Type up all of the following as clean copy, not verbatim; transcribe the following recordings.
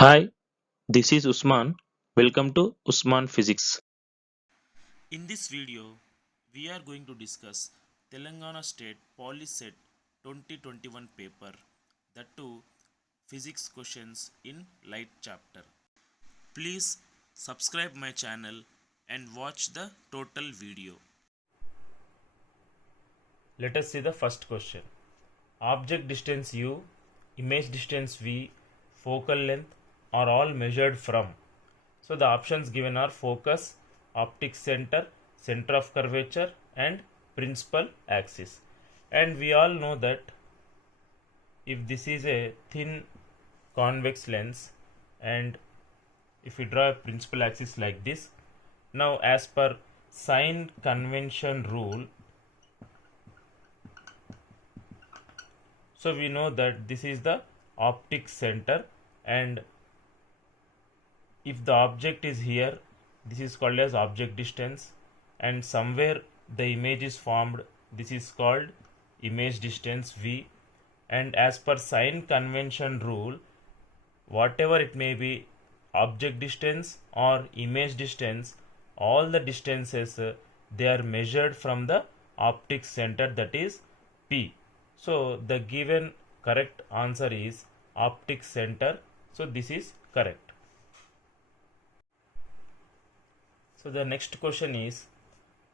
Hi, this is Usman. Welcome to Usman Physics. In this video, we are going to discuss Telangana State Poliset 2021 paper, that too physics questions in light chapter. Please subscribe my channel and watch the total video. Let us see the first question. Object distance u, image distance v, focal length are all measured from. So the options given are focus, optic center, center of curvature and principal axis. And we all know that if this is a thin convex lens and if we draw a principal axis like this, now as per sign convention rule, so we know that this is the optic center, and if the object is here, this is called as object distance, and somewhere the image is formed, this is called image distance v. And as per sign convention rule, whatever it may be, object distance or image distance, all the distances they are measured from the optic center, that is p. So the given correct answer is optic center, so this is correct. So the next question is,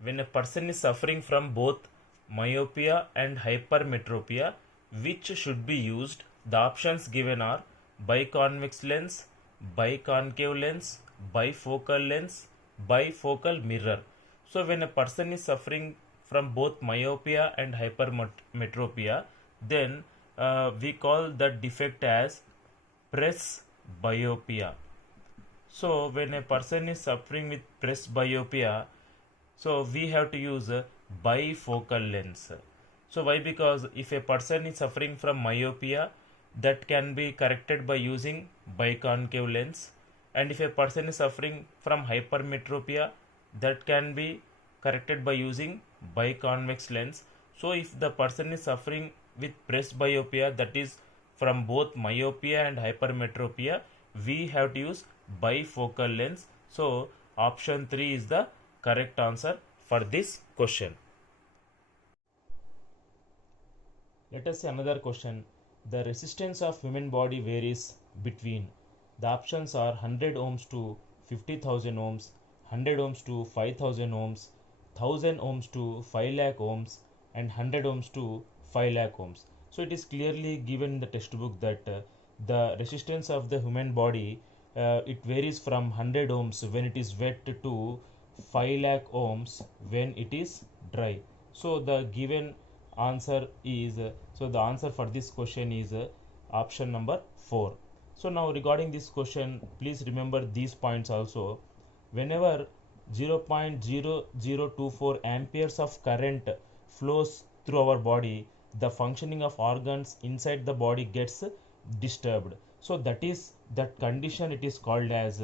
when a person is suffering from both myopia and hypermetropia, which should be used? The options given are biconvex lens, biconcave lens, bifocal lens, bifocal mirror. So when a person is suffering from both myopia and hypermetropia, then we call that defect as presbyopia. So when a person is suffering with presbyopia, so we have to use a bifocal lens. So why? Because if a person is suffering from myopia, that can be corrected by using biconcave lens, and if a person is suffering from hypermetropia, that can be corrected by using biconvex lens. So if the person is suffering with presbyopia, that is from both myopia and hypermetropia, we have to use bifocal lens. So option 3 is the correct answer for this question. Let us see another question. The resistance of human body varies between. The options are 100 ohms to 50,000 ohms, 100 ohms to 5,000 ohms, 1000 ohms to 5 lakh ohms, and 100 ohms to 5 lakh ohms. So it is clearly given in the textbook that the resistance of the human body, it varies from 100 ohms when it is wet to 5 lakh ohms when it is dry. So the given answer is so the answer for this question is option number 4. So now regarding this question, please remember these points also. Whenever 0.0024 amperes of current flows through our body, the functioning of organs inside the body gets disturbed. So that condition, it is called as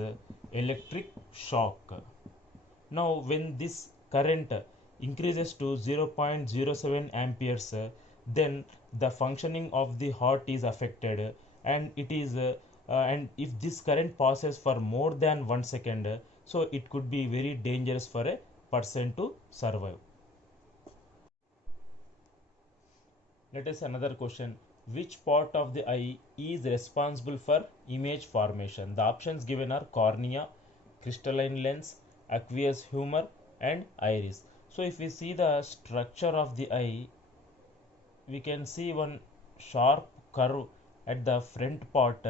electric shock. Now when this current increases to 0.07 amperes, then the functioning of the heart is affected, and it is and if this current passes for more than 1 second, so it could be very dangerous for a person to survive. Let us another question. Which part of the eye is responsible for image formation? The options given are cornea, crystalline lens, aqueous humor, and iris. So if we see the structure of the eye, we can see one sharp curve at the front part,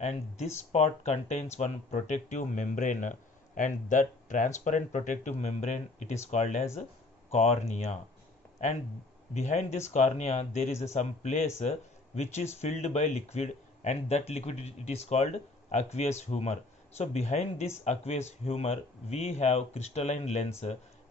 and this part contains one protective membrane, and that transparent protective membrane, it is called as cornea. And behind this cornea there is some place which is filled by liquid, and that liquid, it is called aqueous humor. So behind this aqueous humor we have crystalline lens,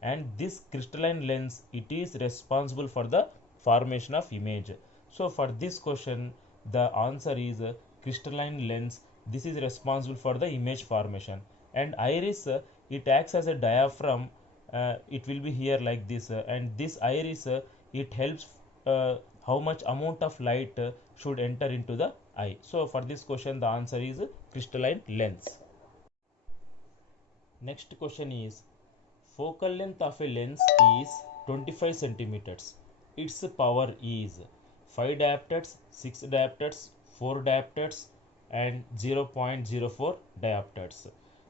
and this crystalline lens, it is responsible for the formation of image. So for this question, the answer is crystalline lens. This is responsible for the image formation. And iris, it acts as a diaphragm. It will be here like this, and this iris, it helps how much amount of light should enter into the eye. So for this question the answer is crystalline lens. Next question is, focal length of a lens is 25 centimeters. Its power is 5 diopters, 6 diopters, 4 diopters and 0.04 diopters.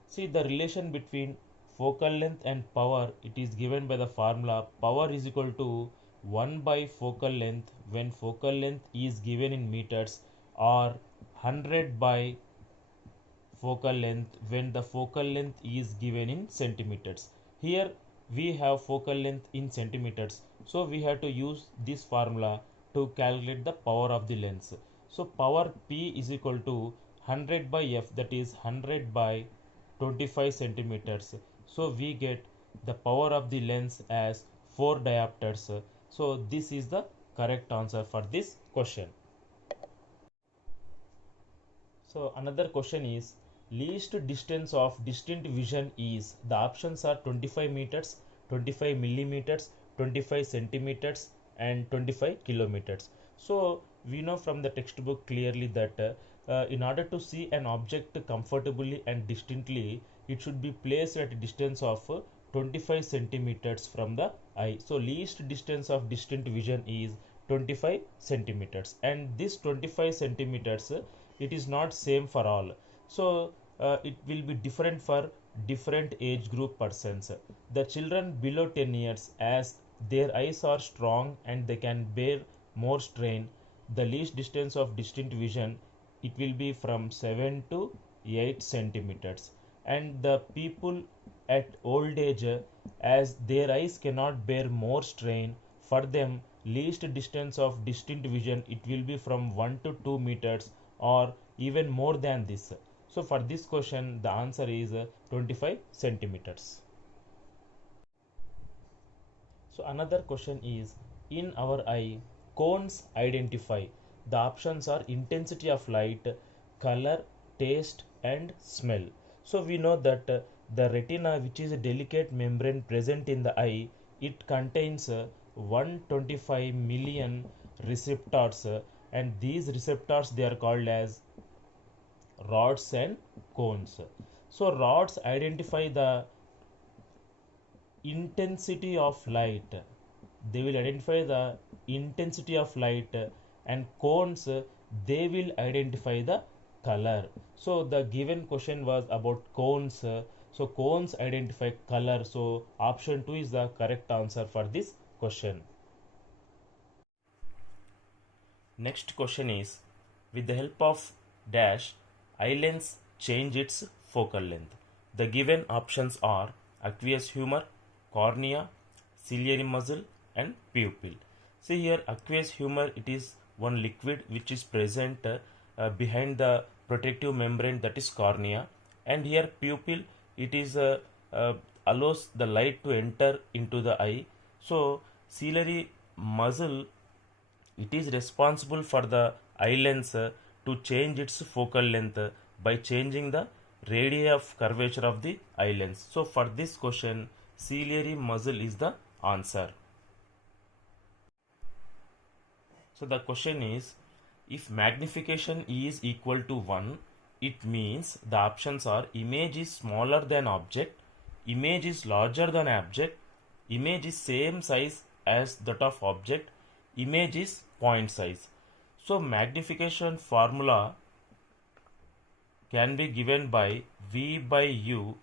See the relation between focal length and power, it is given by the formula power is equal to 1 by focal length when focal length is given in meters, or 100 by focal length when the focal length is given in centimeters. Here we have focal length in centimeters, so we have to use this formula to calculate the power of the lens. So power P is equal to 100 by F, that is 100 by 25 centimeters. So we get the power of the lens as 4 diopters. So this is the correct answer for this question. So another question is, least distance of distant vision is, the options are 25 meters, 25 millimeters, 25 centimeters and 25 kilometers. So we know from the textbook clearly that in order to see an object comfortably and distinctly, it should be placed at a distance of 25 centimeters from the eye. So least distance of distant vision is 25 centimeters, and this 25 centimeters it is not same for all. So it will be different for different age group persons. The children below 10 years, as their eyes are strong and they can bear more strain, the least distance of distant vision it will be from 7 to 8 centimeters. And the people at old age, as their eyes cannot bear more strain, for them least distance of distant vision it will be from 1 to 2 meters or even more than this. So for this question the answer is 25 centimeters. So another question is, in our eye cones identify, the options are intensity of light, color, taste and smell. So we know that the retina, which is a delicate membrane present in the eye, it contains 125 million receptors, and these receptors they are called as rods and cones. So rods identify the intensity of light, they will identify the intensity of light, and cones they will identify the color. So the given question was about cones, so cones identify color, so option 2 is the correct answer for this question. Next question is, with the help of dash eye lens change its focal length. The given options are aqueous humor, cornea, ciliary muscle and pupil. See here, aqueous humor, it is one liquid which is present behind the protective membrane, that is cornea, and here pupil, it is allows the light to enter into the eye. So ciliary muscle, it is responsible for the eye lens to change its focal length by changing the radii of curvature of the eye lens. So for this question ciliary muscle is the answer. So the question is, if magnification is equal to 1, it means the options are image is smaller than object, image is larger than object, image is same size as that of object, image is point size. So magnification formula can be given by V by U,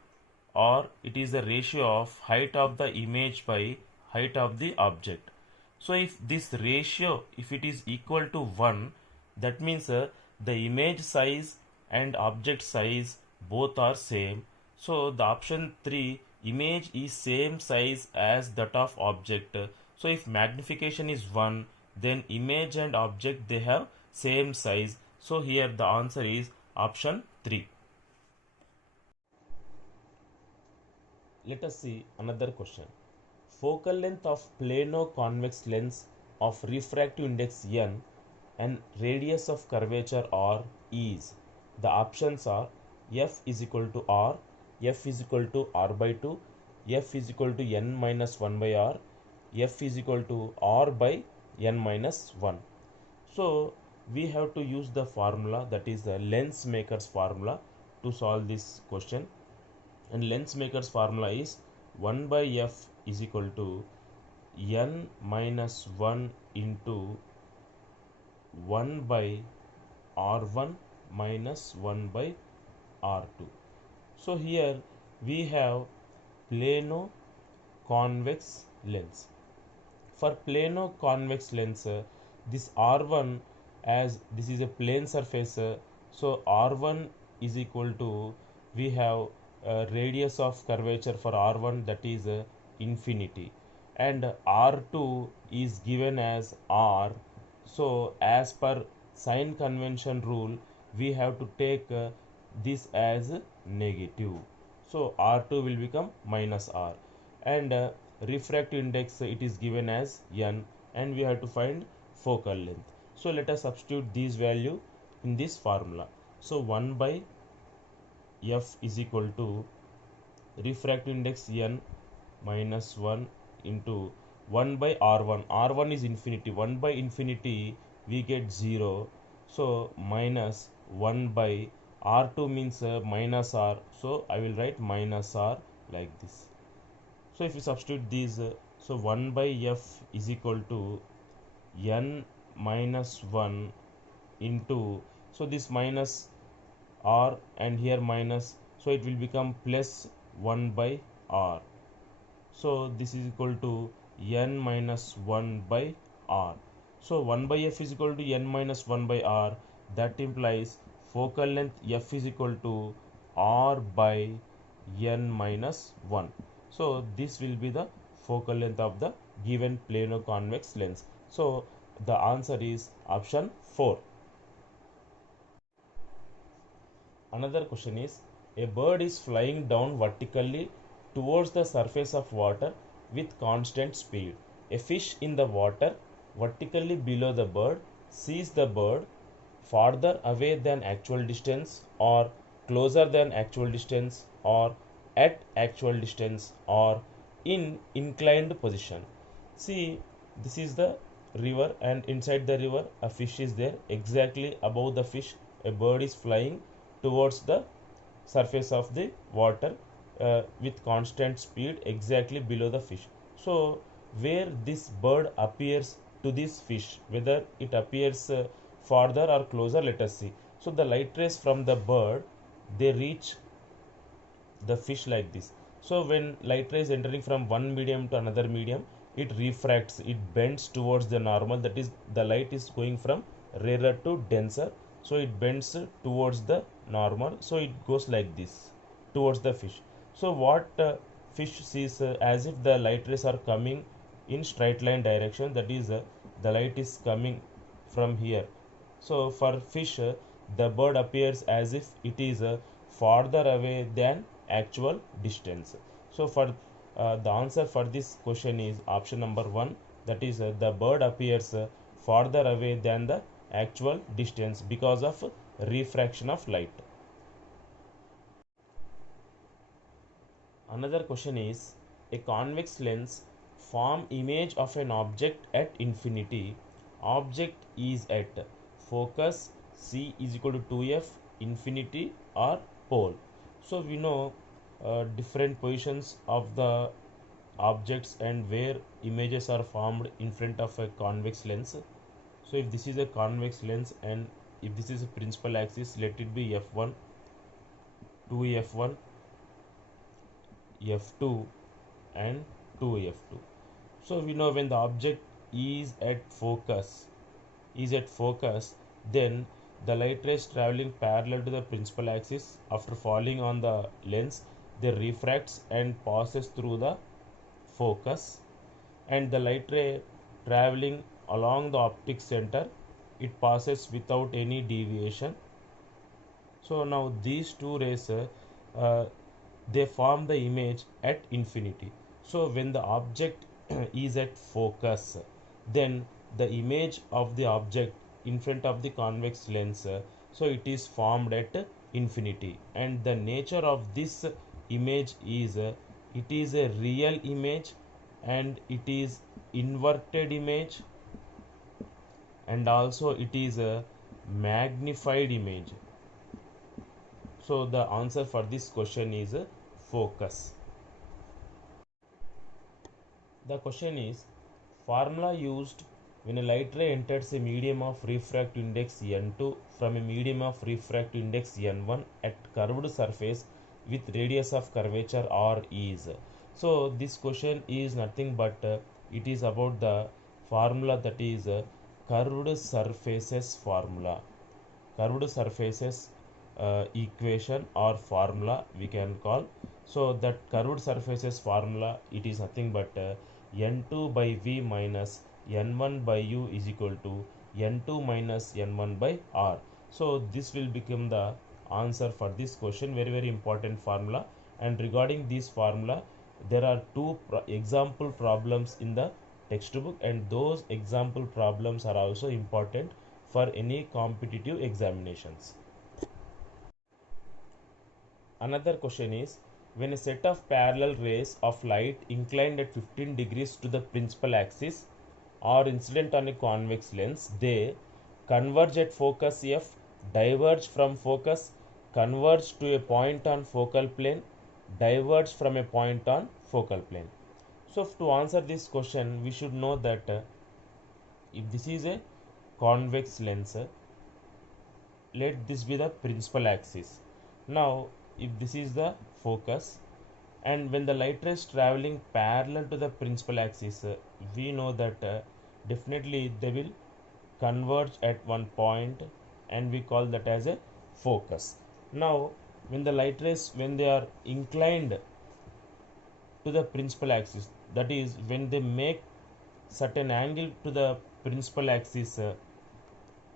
or it is the ratio of height of the image by height of the object. So if this ratio, if it is equal to 1, that means the image size and object size both are same. So the option 3, image is same size as that of object. So if magnification is 1, then image and object they have same size. So here the answer is option 3. Let us see another question. Focal length of plano-convex lens of refractive index n and radius of curvature r is. The options are f is equal to r, f is equal to r by 2, f is equal to n minus 1 by r, f is equal to r by n minus 1. So we have to use the formula, that is the lens maker's formula, to solve this question. And lens maker's formula is 1 by f is equal to n minus 1 into 1 by r1 minus 1 by r2. So here we have plano convex lens. For plano convex lens, this r1, as this is a plane surface, so r1 is equal to, we have radius of curvature for r1, that is infinity, and r2 is given as r. So as per sign convention rule, we have to take this as negative. So r2 will become minus r, and refractive index, it is given as n, and we have to find focal length. So let us substitute these value in this formula. So 1 by f is equal to refractive index n minus 1 into 1 by r1. r1 is infinity. 1 by infinity we get 0. So minus 1 by r2 means minus r. So I will write minus r like this. So if you substitute these, so 1 by f is equal to n minus 1 into, so this minus r and here minus, so it will become plus 1 by r. So this is equal to n minus 1 by r. So 1 by f is equal to n minus 1 by r. That implies focal length f is equal to r by n minus 1. So this will be the focal length of the given plano convex lens. So the answer is option 4. Another question is, a bird is flying down vertically towards the surface of water with constant speed. A fish in the water vertically below the bird sees the bird farther away than actual distance, or closer than actual distance, or at actual distance, or in inclined position. See, this is the river, and inside the river a fish is there. Exactly above the fish a bird is flying towards the surface of the water with constant speed exactly below the fish. So where this bird appears to this fish, whether it appears farther or closer, let us see. So the light rays from the bird, they reach the fish like this. So when light rays entering from one medium to another medium, it refracts, it bends towards the normal, that is the light is going from rarer to denser, so it bends towards the normal, so it goes like this towards the fish. So what fish sees, as if the light rays are coming in straight line direction, that is the light is coming from here. So for fish, the bird appears as if it is farther away than actual distance. So for the answer for this question is option number 1, that is the bird appears farther away than the actual distance because of refraction of light. Another question is, a convex lens form image of an object at infinity. Object is at focus, c is equal to 2f, infinity, or pole. So we know different positions of the objects and where images are formed in front of a convex lens. So if this is a convex lens and if this is a principal axis, let it be f1, 2f1, f2, and 2f2. So we know when the object is at focus, then the light rays traveling parallel to the principal axis, after falling on the lens, they refracts and passes through the focus, and the light ray traveling along the optic center, it passes without any deviation. So now these two rays they form the image at infinity. So when the object is at focus, then the image of the object in front of the convex lens, so it is formed at infinity, and the nature of this image is it is a real image and it is inverted image, and also it is a magnified image. So the answer for this question is focus. The question is, formula used when a light ray enters a medium of refractive index n2 from a medium of refractive index n1 at curved surface with radius of curvature r is. So this question is nothing but it is about the formula, that is curved surfaces formula. Curved surfaces equation or formula we can call. So that curved surfaces formula, it is nothing but n2 by v minus n1 by u is equal to n2 minus n1 by r. So this will become the answer for this question. Very very important formula. And regarding this formula, there are two example problems in the textbook, and those example problems are also important for any competitive examinations. Another question is, when a set of parallel rays of light inclined at 15 degrees to the principal axis or incident on a convex lens, they converge at focus F, diverge from focus, converge to a point on focal plane, diverge from a point on focal plane. So to answer this question, we should know that if this is a convex lens, let this be the principal axis. Now if this is the focus, and when the light rays traveling parallel to the principal axis, we know that definitely they will converge at one point, and we call that as a focus. Now when the light rays, when they are inclined to the principal axis, that is when they make certain angle to the principal axis,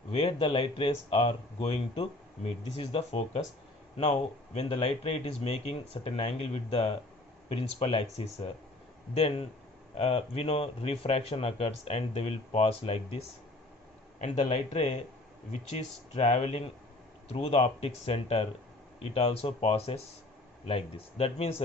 where the light rays are going to meet, this is the focus. Now when the light ray is making certain angle with the principal axis, then we know refraction occurs and they will pass like this, and the light ray which is traveling through the optic center, it also passes like this. That means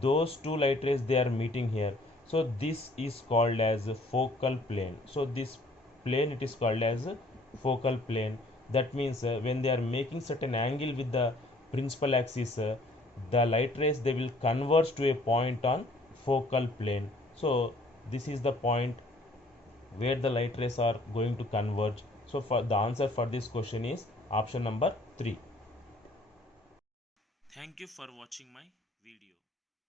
those two light rays, they are meeting here. So this is called as a focal plane. So this plane, it is called as a focal plane. That means when they are making certain angle with the principal axis, the light rays, they will converge to a point on focal plane. So this is the point where the light rays are going to converge. So for the answer for this question is option number 3. Thank you for watching my video.